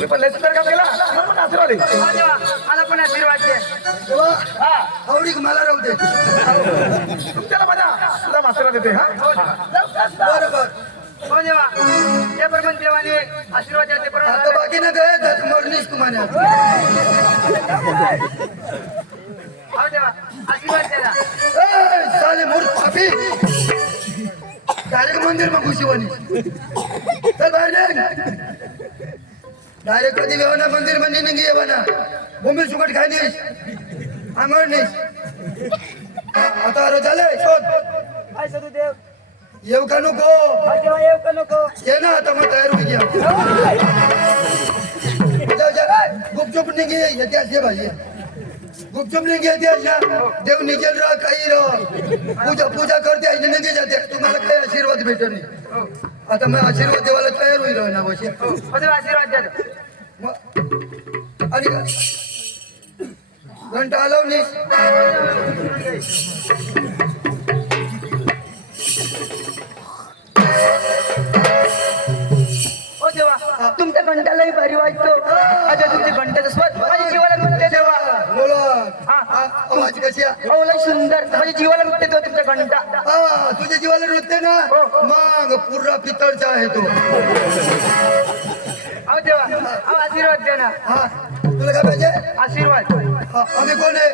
तुम्ही पण लय सुंदर काम केला मला पण आशीर्वाद आहे. हो देवा, मला पण आशीर्वाद द्या. तेव्हा हा आवडीक मला राहू दे. तुमच्याला माझा सुद्धा आशीर्वाद देते हा बरोबर. हो देवा, त्याप्रमाणे देवाने आशीर्वाद द्या. ते आता बाकी ना काय दत मोडलीस तुम्हाला. हो देवा, आशीर्वाद द्या. ए, साले मूर्ख पापी. डायरेक्ट मंदिर मग घुशीवानी. चल बाहेर निघ. डायरेक्ट कधी येवाना मंदिर मध्ये निघी येवाना. बोंबील सुकट खाय नाहीस. आंघोळ नाहीस. आता अरे झालंय शोध. काय सदू देव? येऊ का नको? हो देवा, येऊ का नको? ये ना आता मग तयार होई गया. गुपचुप निघी येते ये भाई. गुपचुप निघी येते ना. देव निघेल राह काही राह. पूजा पूजा करते आहे निघी जाते. तुम्हाला काही आशीर्वाद भेटत नाही. आता मग आशीर्वाद देवाला तयार होईल ना बस. हो देवा, आशीर्वाद द्या. आणि का घंटा हलवलीस. हो देवा, तुमच्या घंटालाही भारी वाटतो. आता तुमच्या घंटाचं स्वर माझ्या जीवाला म्हणते देवा. बोला हा. आवाज कशी आहे? हो लय सुंदर, माझ्या जीवाला म्हणते तो तुमचा घंटा. हा तुझ्या जीवाला नृत्य ना मग पुरा पितळचा आहे तो. हो देवा, हो आशीर्वाद द्या ना. हा तुला काय पाहिजे? आशीर्वाद. हा, आम्ही कोण आहे?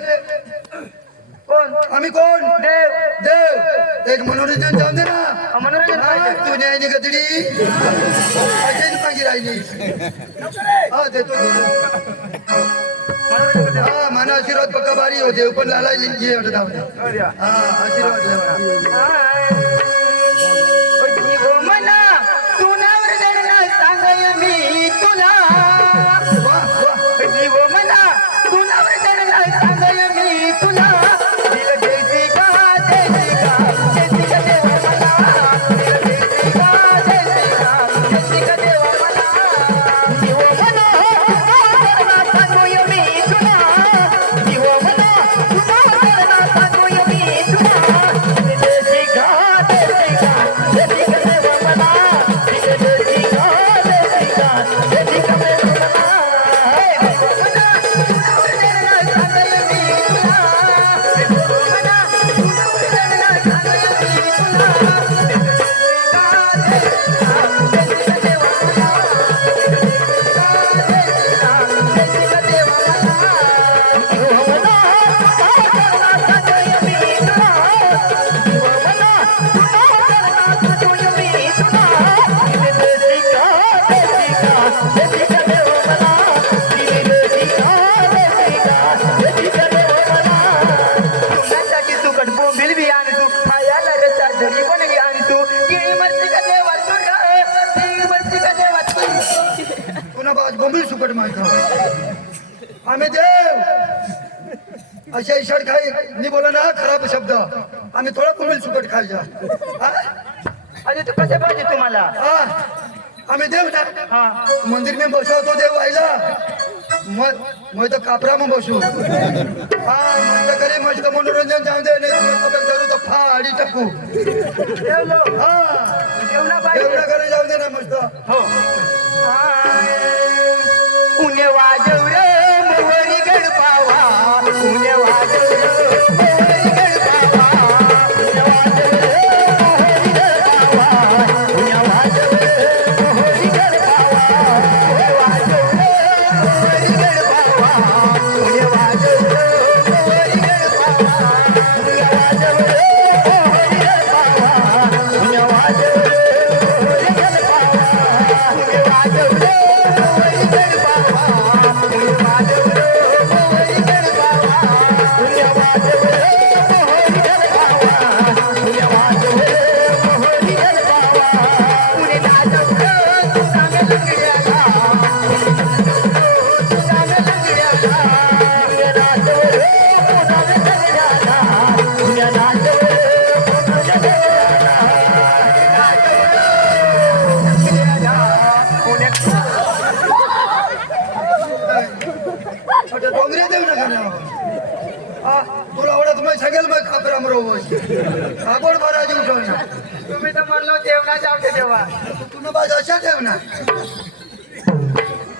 कोण? आम्ही कोण? देव. देव. एक मनोरंजन जाऊन दे ना. मनोरंजन पाहिजे. तू न्यायनी गदडी असेच मागे राहिली. हा देतो. हा मला आशीर्वाद पक्का भारी हो. देव पण लाला हा आशीर्वाद देवा. जीव म्हणा तुनावर जगणं सांगाय मी तुला. वा वा. जीव म्हणा तुनावर जगणं सांगाय मी तुला. दिल देसी का देसी का देसी का देवा मला. दिल देसी का देसी का देसी का देवा मला. जीव म्हणा तुनावर जगणं सांगाय मी तुला. जीव म्हणा तुनावर जगणं सांगाय मी तुला. देसी का देसी का देसी का देवा मला. दिल देसी का देसी का देसी का देवा मला. पुन्हा बाज बोंबील सुकट मारतो. आम्ही देव अशा इशार खाई नि बोला ना खराब शब्द. आम्ही थोडा बोंबील सुकट खायचा. अरे तू कसे पाहिजे तुम्हाला? हा आम्ही देव ना. हा मंदिर में बसवतो देव व्हायला. मग तो कापरा में बसू. हा मस्त करे मस्त मनोरंजन जाऊ दे. धरू तो फाडी टाकू. देवलो हा देवना पाहिजे. देवना करे जाऊ दे ना मस्त. हो उन्हे वाजव रे मोहरी गडपावा. उन्हे वाजव रे मोहरी गडपावा. उन्हे वाजव रे मोहरी गडपावा. उन्हे वाजव रे मोहरी गडपावा. उन्हे वाजव रे मोहरी गडपावा. उन्हे वाजव रे मोहरी गडपावा. उन्हे वाजव रे मोहरी गडपावा. उन्हे वाजव रे मोहरी गडपावा. उन्हे वाजव रे डोंगरे देऊ नका ना. तुला आवडत मग सगळं मग खापरा बरोबर खापड भराजी उठवणार. तुम्ही तर म्हणलो देवना जाऊ दे देवा. तुला बाज अशा ठेव ना.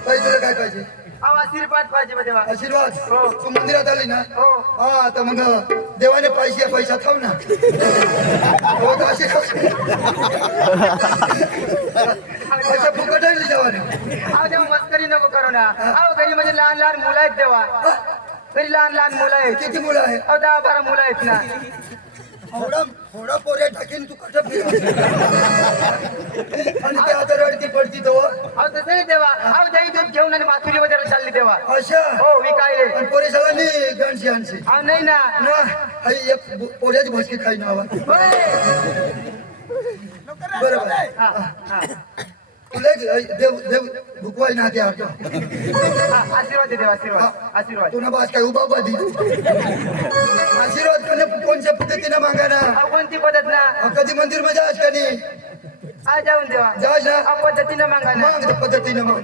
पैसे तुला काय पाहिजे अहो आशीर्वाद पाहिजे बा देवा. आशीर्वाद हो. तू मंदिरात आली ना हो. हा तर मग देवाने पैसा थांब ना हो तर पैसा फुकट आहे देवाने अहो देवा मस्करी नको करू ना. अहो घरी म्हणजे लहान लहान मुलं आहेत देवा. घरी लहान लहान मुलं आहेत. किती मुलं आहे अहो 10-12 मुलं आहेत ना. थोडा पोऱ्या टाकीन तू कसं फिरव आणि ते आता रडती पडती तो अहो तसं नाही देवा. अहो दही दूध घेऊन आणि माथुरी वगैरे चालली देवा. अशा हो विकायले. आणि पोरेशाला नाही गणशी आणशी अहो नाही ना. ना आई एक पोऱ्याची भसकी खाई नावा होय. बरोबर हा, हा. तुला देव देव भुकवाय ना ते आता हा, आशीर्वाद दे देवा. आशीर्वाद. तुला बास काय उभा बाधी आशीर्वाद करणे कोणत्या पद्धतीने मागा ना अहो कोणती पद्धत ना. कधी मंदिर मध्ये आज का नाही आज जाऊन देवा. जा ना अहो पद्धतीनं मागा ना. माग त्या पद्धतीने मग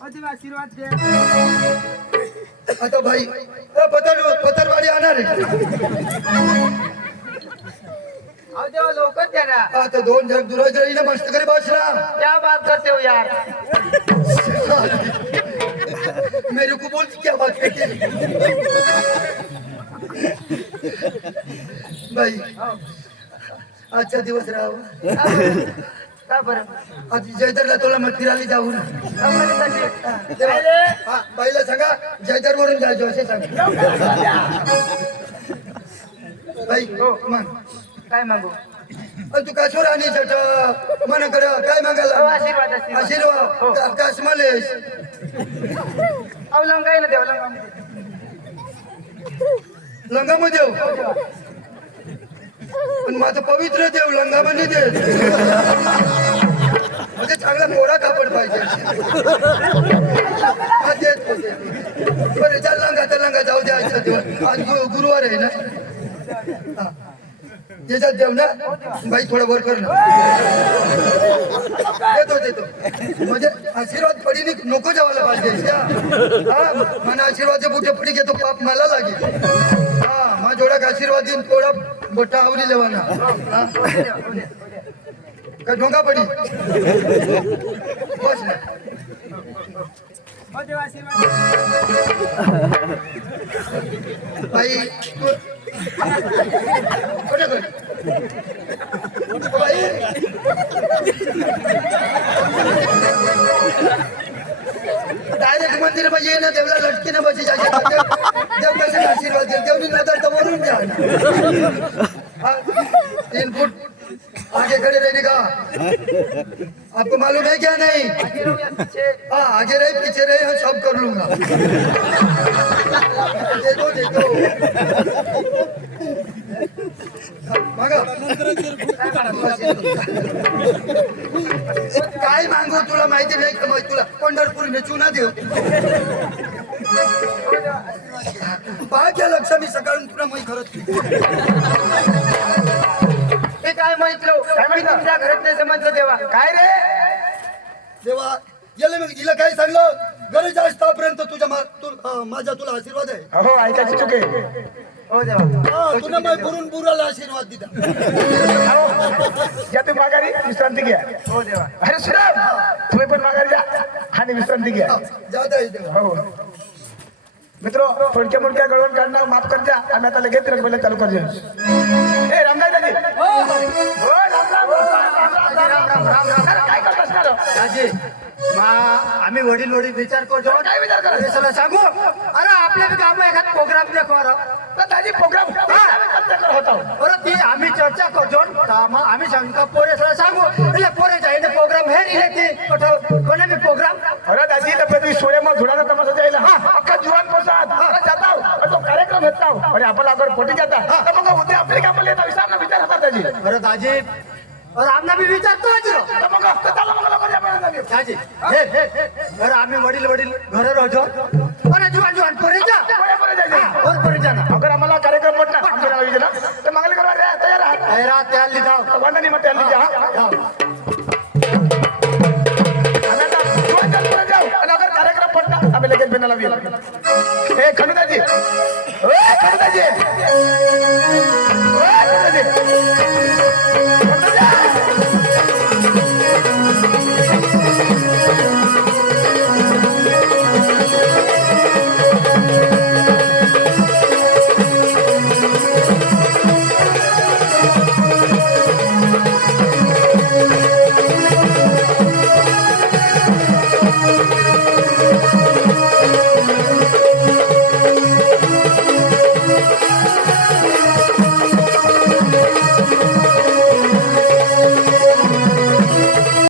अहो देवा आशीर्वाद दे. आता भाई पतरवाडी आणणार आहे अहो देवा लवकर द्या ना. आता 2 जग दुराजळीने मस्त करे बसला क्या बात करते हो यार. मेरे को बोलती क्या बात करती भाई आजचा दिवस राहावा का बरं. आज जयदरला तुला मग फिरायला जाऊ ना अहो कधीसाठी. तेव्हा बाईला सांगा जयदर वरून जायचो असे सांगा बाई हो. मग काय मागू. आणि तू कासवर आणि छट मन कर काय अहो मागायला आशीर्वाद आशीर्वाद कास मलेश अहो लंगा येईल देवा. लंगा लंगामध्ये देव पण माझं पवित्र देव लंगामध्ये दे म्हणजे चांगला मोरा कापड पाहिजे हा, देत होते. बरं चल लंगा जाऊ द्या आजचा दिवस आज गुरुवार आहे ना हा. त्याच्यात देव ना बाई थोडं वर कर ना देतो म्हणजे आशीर्वाद पडीने नको जेवायला पाहिजे हा मला आशीर्वादचे बुटे पडी घेतो पाप मला लागेल हा माझ्या जोडा आशीर्वाद देईन थोडा मोठा आवडी जेवाना हा का ढोंगा पडी बस ना बाई कुठे बाई डायरेक्ट मंदिर मध्ये ये ना देवला लटकी ना बची जायचे देव कसे आशीर्वाद देव देवनी नजर तर वरून द्या 3 फुट आगे खड़े रहने का आपको मालूम है क्या नहीं हाँ आगे रहे पीछे रहे हम सब कर लूंगा देखो मागा काय मागू तुला माहिती नाही का मग तुला पंढरपूर चुना देऊ बाळक्या लक्ष मी सकाळून तुला माहिती करत ते काय म्हटलं. मी तुमच्या घरात नाही समजलं देवा. काय रे देवा गेले मग हिला काय सांगलं गरज असतापर्यंत माझा तुला आशीर्वाद आहे हो ऐकायची चुके हो हो देवा. तुला मग बुरून बुराला आशीर्वाद दिला या तुम्ही माघारी विश्रांती घ्या. हो देवा. अरे सुराम तुम्ही पण माघारी जा आणि विश्रांती घ्या. जात आहे देवा हो मित्रो थोडक्या मोडक्या गळवून काढणं माफ कर द्या आम्ही आता लगेच रंगवले चालू कर ए रामदास दादी हो राम काय करत असणार राजे आम्ही वडील विचार करतो काय विचार करा सगळं सांगू अरे आपले बी काम एखादा प्रोग्राम दाखवा दादी प्रोग्राम होता बरं ती आम्ही चर्चा करतो आम्ही सांगतो पोरे सांगू એટલે પોરે જઈને પ્રોગ્રામ હે નહીં લેતી કોને બી પ્રોગ્રામ अरे दादी तब्येत सूर्यमा धुळाचा तमाशा जायला अख्खा जीवन पोसात जाता तो कार्यक्रम घेता आणि आपण अगर पोटी जाता तर मग उद्या आपली कामाला येता विचार होता दादी अरे दाजी अरे आमना बी विचारतो तर मग चला मग लवकर या दादी दाजी अरे आम्ही वडील घरे राहतो अरे जुवान पोरे जा पोरे जा ना अगर आम्हाला कार्यक्रम म्हटला आमच्या नावाची ना तर मंगल करवा रे तयार आहात तयार त्याला लिहा वंदनी मग त्याला लिहा आणि अगर कार्यक्रम पडला आम्ही लगेच बेनाला येऊ हे खंडूदाजी ए खंडूदाजी रे